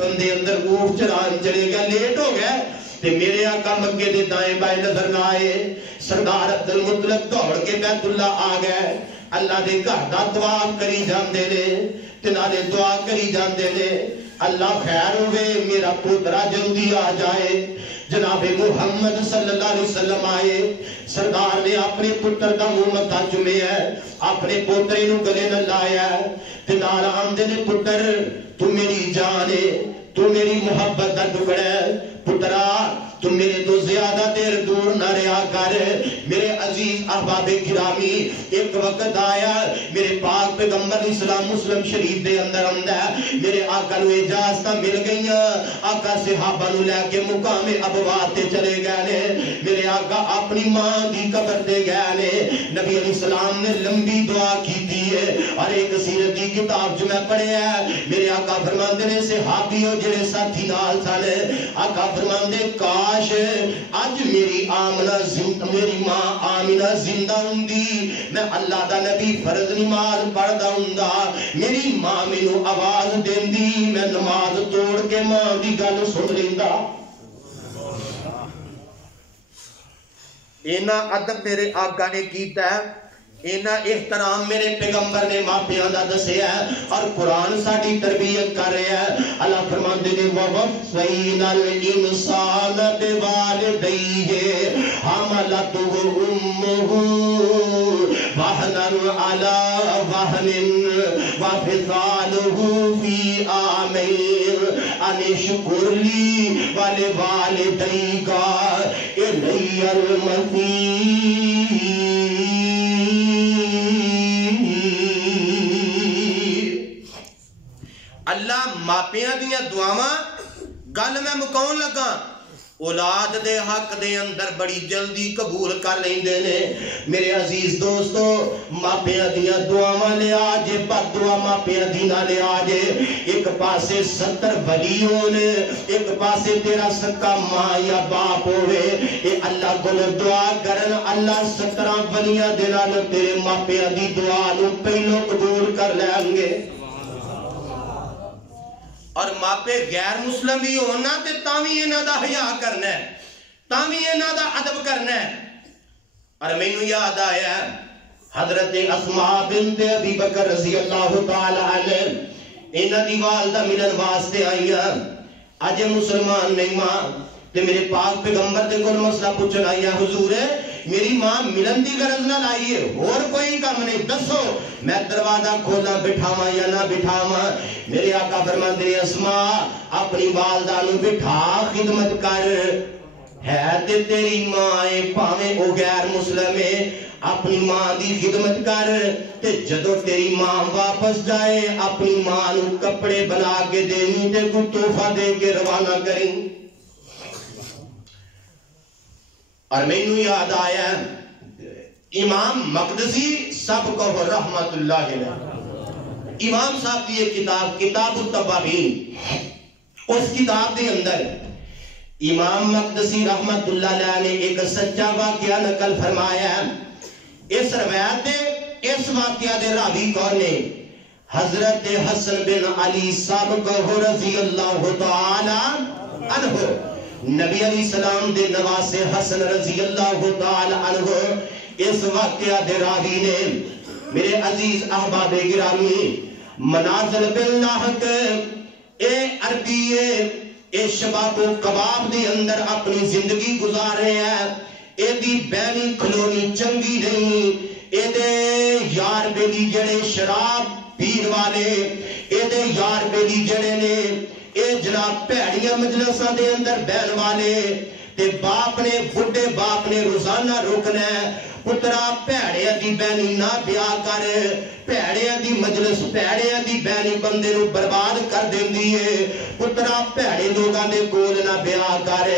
بچپن دے اندر اونٹ چران چلے گیا لیٹ ہو گیا تے میرے آقا مکے دے دائیں بائیں نظر نہ آئے سردار عبد المطلب دوڑ کے بیت اللہ آ گئے اللہ دے گھر دا طواف کری جاندے نے تے نالے دعا کری جاندے نے اللہ خیر ہوئے میرا پوترا جلدی آ جائے جناب محمد صلی اللہ علیہ وسلم آئے سردار نے اپنے پتر دا منہ متھا چومے ہے اپنے پوترے نو گلے نہ لایا تے نال آندے نے پتر تو میری جان ہے تو میری محبت دا ٹکڑا ہے پترا تم میرے تو زیادہ دیر دور نہ رہا کر میرے عزیز احباب گرامی ایک وقت آیا میرے پاک پیغمبر اسلام مسلم شریف دے اندر میرے آقا نو اجازتاں مل گئیاں آقا صحابہ نو لے کے مقام ابوات تے چلے گئے نے میرے آقا اپنی ماں دی قبر تے گئے نے نبی علیہ السلام نے لمبی دعا کی تھی اور ایک سیرت کی کتاب جو میں پڑھے ہے میرے آقا فرماندے نے صحابیوں جڑے ساتھی نال سن آقا فرماندے کاش آج میری میری ماں آمنہ زندہ ہوندی میں اللہ دا نبی فرض نماز پڑھدا ہوندا میری ماں مینوں آواز دیندی میں نماز توڑ کے ماں دی گل سن لیندا اینا ادب میرے آقا نے کیتا ہے اینا احترام میرے پیغمبر نے ماپیاں دا دسے ہے اور قرآن ساڑی تربیت کر رہے ہیں اللہ فرماندے نے وَوَفَّيْنَا الْإِنسَانَ بِوَالِدَيْهِ حَمَلَتُهُ أُمُّهُ وَهْنًا عَلَى وَهْنٍ وَفِصَالُهُ فِي عَامَيْنِ أَنِ اشْكُرْ لِي وَلِوَالِدَيْكَ إِلَيَّ الْمَصِيرُ اللہ ماپیاں دیاں دعاواں گل میں مکون لگا اولاد دے حق دے اندر بڑی جلدی قبول کر لیندے نے میرے عزیز دوستو ماپیاں دیاں دعاواں لے آجے بد دعا ماپیاں دینا لے آجے ایک پاسے 70 ولی ہونے ایک پاسے تیرا سکا ماں یا باپ ہوئے اے اللہ کو دعا کرن اللہ 17 ولیاں دینا لے تیرے ماپیاں دی دعا نو پہلو قبول کر لیں گے اور ماپے غیر مسلم بھی ہونا تے تاوی انہاں دا حیا کرنا ہے تاوی انہاں دا ادب کرنا ہے اور مینوں یاد آیا حضرت اسماء بنت ابی بکر رضی اللہ تعالی عنہ انہاں دی والدہ ملن واسطے آئیاں اج مسلمان نہیں ماں تے میرے پاک پیغمبر دے کول مسئلہ پوچھن آئیاں حضور میری ماں ملن دی غرض نہ لائیے اور کوئی کام نہیں دسو میں دروازہ کھولا بٹھاواں یا نہ بٹھاواں میرے آقا فرماندے نے اسماء اپنی والدہ نو بٹھا خدمت کر ہے تے تیری ماں اے پاویں او غیر مسلم ہے اپنی ماں دی خدمت کر تے جدو تیری ماں واپس جائے اپنی ماں نو کپڑے بنا کے دینی تے کوئی تحفہ دے کے روانہ کریں اور مینوں یاد آیا امام مقدسی سب کو رحمت اللہ علیہ امام صاحب کی یہ کتاب کتاب التوابین اس کتاب دے اندر امام مقدسی رحمت اللہ علیہ نے ایک سچا واقعہ نقل فرمایا اس روایت دے اس واقعہ دے راوی کون نے حضرت حسن بن علی صاحب کو رضی اللہ تعالی عنہ نبی علیہ السلام دے نواسے حسن رضی اللہ تعالی عنہ اس واقعہ دے راوی نے میرے عزیز احباب گرامی منازل باللہ اے عربی اے شباب و کباب دے اندر اپنی زندگی گزار رہے ہیں اے دی بینی کھلونی چنگی نہیں اے دے یار بیلی جڑے شراب پیر والے اے دے یار بیلی جڑے نے اے جناب پیڑیاں مجلساں دے اندر بہن والے تے باپ نے بڑھے باپ نے روزانہ روکنا ہے پترا پیڑیاں دی بہنی نہ بیاہ کر پیڑیاں دی مجلس پیڑیاں دی بہنی بندے نو برباد کر دیندی ہے پترا پیڑے لوگاں دے کول نہ بیاہ کر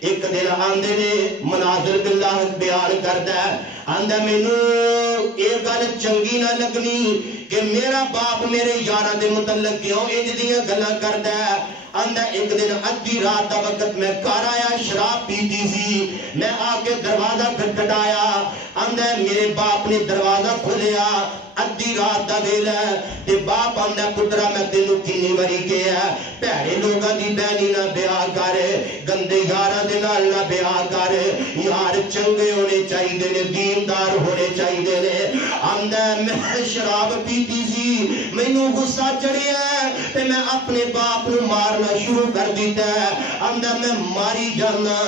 ایک دن آندے نے مناظر باللہ بیان کردا ہے آندہ مینوں اے گل چنگی نہ لگنی کہ میرا باپ میرے یاراں دے متعلق کیوں انج دیاں گلاں کردا ہے آندہ ایک دن ادھی رات دا وقت میں گھر آیا شراب پیتی سی میں آ کے دروازہ کھٹکھٹایا آندہ میرے باپ نے دروازہ کھولیا ادھی رات دا ویلا تے باپ آندا پترا میں تینوں کینی واری کیا بھڑے لوگاں دی بہنی نہ بیاہ کر گندے یاراں دے نال نہ بیاہ کر یار چنگے ہونے چاہیے نے دیندار ہونے چاہیے نے آندا میں شراب پیتی سی مینوں غصہ چڑھیا تے میں اپنے باپ نو مارنا شروع کر دیتا آندا میں ماری جانا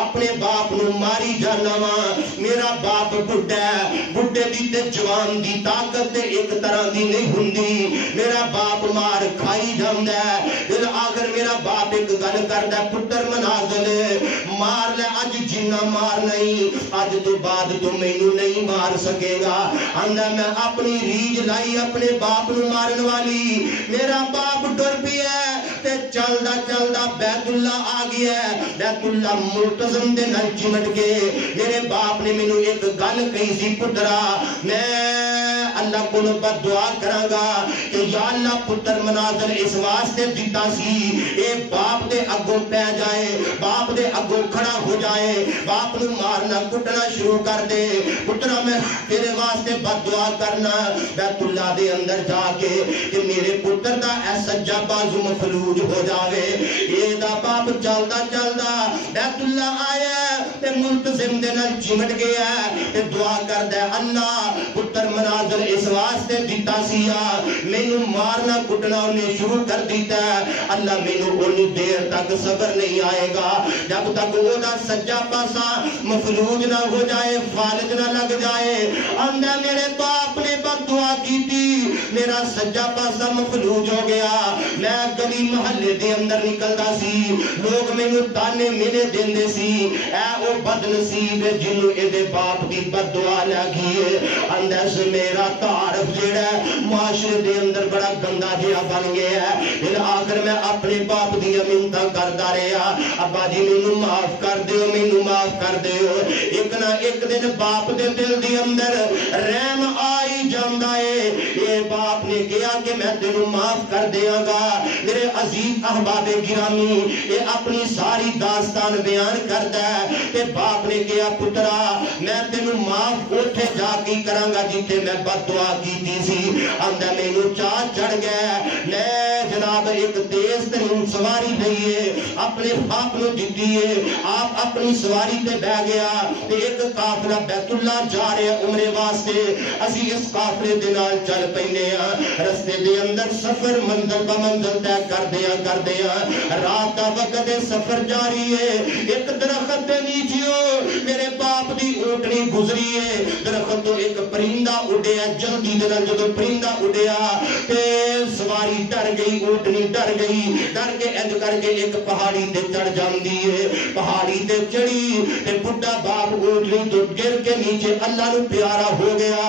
اپنے باپ نو ماری جانا وا میرا باپ بڈھا بڈھے دی تے جوان دی طاقت تے ایک طرح دی نہیں ہوندی میرا باپ مار کھائی جاندا پھر آخر میرا باپ ایک گل کردا پتر منازل مار لے اج جنہ مار نہیں اج تو بعد تو مینوں نہیں مار سکے گا آندا میں اپنی ریج لائی اپنے باپ نو مارن والی میرا باپ ڈر پیا تے چلدا چلدا بیت اللہ آ گیا بیت اللہ ملتزم دے نال چمٹ کے میرے باپ نے مینوں ایک گل کہی سی پترا میں اللہ کو بد دعا کراں گا کہ یا اللہ پتر مناظر اس واسطے دیتا سی اے باپ دے اگوں پہ جائے باپ دے اگوں کھڑا ہو جائے باپ نو مارنا کٹنا شروع کر دے پترا میں تیرے واسطے بد دعا کرنا بیت اللہ دے اندر جا کے کہ میرے پتر دا اے سجا بازو مفلوج ہو جاوے اے دا باپ چلدا چلدا بیت اللہ آیا تے ملتزم دے نال چمٹ گیا تے دعا کردا اللہ پتر مناظر اس واسطے دیتا سیا مینوں مارنا کٹنا انہیں شروع کر دیتا اللہ مینوں انہی دیر تک صبر نہیں آئے گا جب تک وہ دا سجا پاسا مفلوج نہ ہو جائے فالج نہ لگ جائے اندھا میرے باپ نے بد دعا کی تھی میرا سجا پاسا مفلوج ہو گیا میں گلی محلے دے اندر نکلدا سی لوگ مینوں تانے مینے دیندے سی اے او بد نصیب جنوں اے دے باپ دی بد دعا لگی ہے اندھا سے میرا تعارف جڑا ہے معاشرے دے اندر بڑا گندا جہا بن گیا ہے پھر آخر میں اپنے باپ دیا منتاں کردا رہیا ابا جی مینوں معاف کر دیو مینوں معاف کر دیو ایک نہ ایک دن باپ دے دل دی اندر رحم آئی جاندا ہے یہ باپ نے کہا کہ میں تینوں معاف کر دیاں گا میرے عزیز احباب گرامی یہ اپنی ساری داستان بیان کردا ہے کہ باپ نے کہا پترا میں تینوں معاف اوتھے جا کے کراں گا جتھے میں بد دعا کیتی سی اندر مینوں چاہ چڑھ گیا میں جناب ایک تیز ترین سواری لئیے اپنے باپ نو دیتی ہے آپ اپنی سواری تے بہ گیا ایک قافلہ بیت اللہ جا رہے عمرے واسطے اسی اس قافلے دے نال چل پینے ہیں رستے دے اندر سفر منزل با منزل طے کر دیا رات دا وقت سفر جاری ہے ایک درخت دے نیچیو میرے باپ دی اونٹنی گزری ہے درخت تو ایک پرندہ اڑیا جلدی دے نال جدوں پرندہ اڑیا تے سواری ڈر گئی اونٹنی ڈر گئی ڈر کے انج کر کے ایک پہاڑی تے چڑھ جاندی ہے پہاڑی تے چڑھی تے بڈھا باپ اونٹنی تو گر کے نیچے اللہ نو پیارا ہو گیا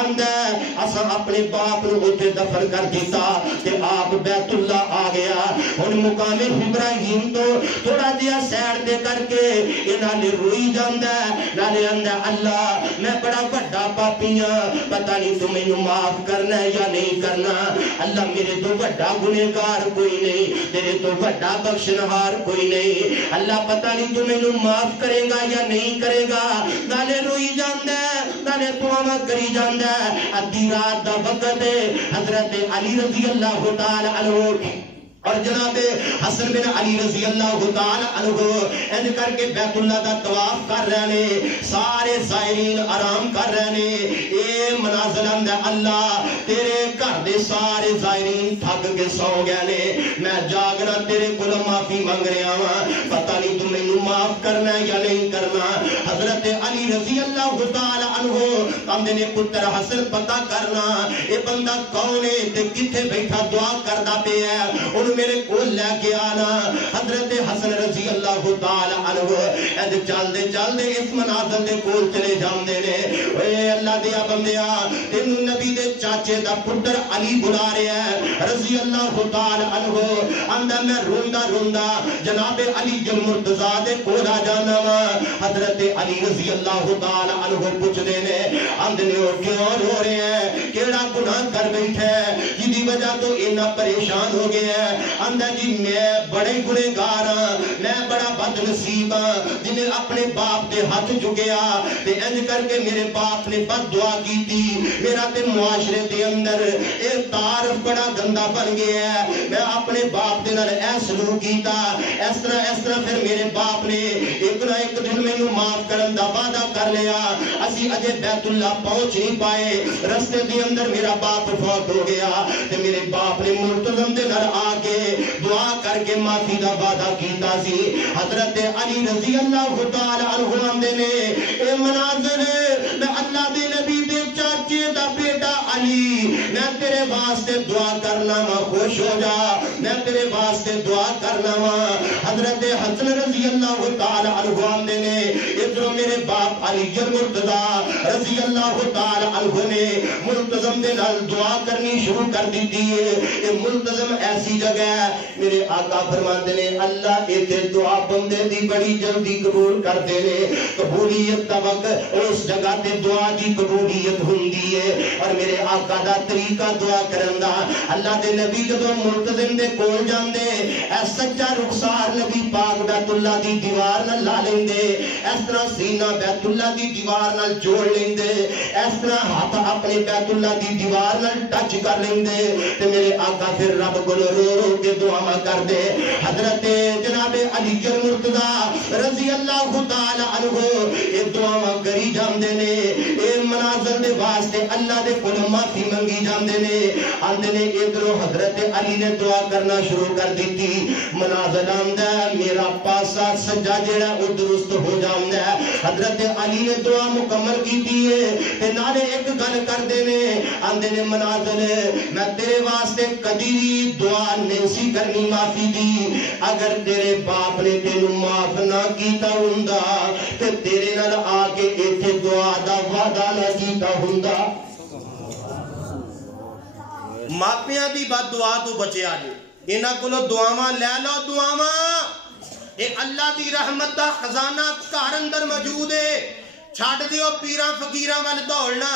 اندر اساں اپنے باپ نو اوتھے دفن کر دیتا تے آپ بیت اللہ آ گیا ہن مقام ابراہیم تو تھوڑا جہا سیر دے کر کے انہاں نے روئی جاندا نالے آندا اللہ میں بڑا بڑا پاپی ہاں پتہ نہیں تو مینوں معاف کرنا ہے یا نہیں کرنا اللہ میرے تو بڑا گنہگار کوئی نہیں تیرے تو بڑا بخشنہار کوئی نہیں اللہ پتہ نہیں تو مینوں معاف کرے گا یا نہیں کرے گا نالے روئی جاندا نالے دعاواں کری جاندا ادھی رات دا وقت حضرت علی رضی اللہ تعالی عنہ اور جناب حسن بن علی رضی اللہ تعالی عنہ ان کر کے بیت اللہ دا طواف کر رہے نے سارے زائرین آرام کر رہے نے اے منازل اندر اللہ تیرے گھر دے سارے زائرین تھک کے سو گئے نے میں جاگنا تیرے کول معافی منگ رہا ہاں پتہ نہیں تو مینوں معاف کرنا ہے یا نہیں کرنا حضرت علی رضی اللہ تعالی عنہ کہندے نے پتر حسن پتہ کرنا اے بندہ کون ہے تے کتھے بیٹھا دعا کردا پیا ہے میرے کول لے کے آنا حضرت حسن رضی اللہ تعالی عنہ اے چل دے اس منازل دے کول چلے جاندے نے اے اللہ دیا بندیا تینوں نبی دے چاچے دا پتر علی بلا رہا ہے رضی اللہ تعالی عنہ اندر میں روندا جناب علی المرتضی دے کول آ جانا وا حضرت علی رضی اللہ تعالی عنہ پوچھ دے نے اندر نے کیوں رو رہے ہیں کیڑا گناہ کر بیٹھے جدی وجہ تو اتنا پریشان ہو گیا ہے آندا جی میں بڑے گنہگار ہاں، میں بڑا بد نصیب ہاں جنہیں اپنے باپ دے ہاتھ چکیا تے انج کر کے میرے باپ نے بد دعا کی تھی، میرا تے معاشرے دے اندر ایک تعارف بڑا گندا بن گیا ہے، میں اپنے باپ دے نال اے سلوک کیتا، اس طرح پھر میرے باپ نے ایک نہ ایک دن مینوں معاف کرن دا وعدہ کر لیا۔ اسی اجے بیت اللہ پہنچ نہیں پائے، رستے دے اندر میرا باپ فوت ہو گیا تے میرے باپ نے ملتزم دے نال آ کے دعا کر کے معافی دا وعدہ کیتا سی۔ حضرت علی رضی اللہ تعالی عنہ آندے نے اے مناظر میں اللہ دے نبی دے چاچے دا بیٹا علی، میں تیرے واسطے دعا کرنا وا، خوش ہو جا، میں تیرے واسطے دعا کرنا وا۔ حضرت حسن رضی اللہ تعالی عنہ آندے نے ادھر میرے باپ علی مرتضی رضی اللہ تعالی عنہ نے ملتزم دے نال دعا کرنی شروع کر دیتی ہے۔ یہ ملتزم ایسی جگہ ہے، میرے آقا فرماتے نے اللہ ایتھے دعا بندے دی بڑی جلدی قبول کر دے نے، قبولیت دا وقت اس جگہ تے دعا دی قبولیت ہوندی ہے۔ اور میرے آقا دا طریقہ دعا کرن دا، اللہ دے نبی جدوں ملتزم دے کول جاندے اے سچا رخسار نبی پاک بیت اللہ دی دیوار نال لا لیندے، اس طرح سینہ بیت اللہ دی دیوار نال جوڑ لیندے، اس طرح ہاتھ اپنے بیت اللہ دی دیوار نال ٹچ کر لیندے تے میرے آقا پھر رب کو رو رو کے دعا کر دے۔ حضرت جناب علی مرتضی رضی اللہ تعالی عنہ یہ دعا کری جاندے نے، اے مناظر دے واسطے اللہ دے کول معافی منگی جاندے نے، آندے نے ادھروں حضرت علی نے دعا کرنا شروع کر دیتی، مناظر آندا میرا پاسا سجا جڑا او درست ہو جاندا ہے۔ حضرت علی نے دعا مکمل کیتی ہے تے نالے ایک گل کردے نے، آندے نے مناظر میں تیرے واسطے کدی بھی دعا نہیں سی کرنی معافی دی، اگر تیرے باپ نے تینوں معاف نہ کیتا ہوندا تے تیرے نال آ کے ایتھے دعا دا وعدہ نہ کیتا ہوندا۔ ماپیاں دی بد دعا تو بچیا جے، انہاں کولوں دعاواں لے لو، دعاواں اے اللہ دی رحمت دا خزانہ گھر اندر موجود ہے، چھڈ دیو پیراں فقیراں ول دوڑنا۔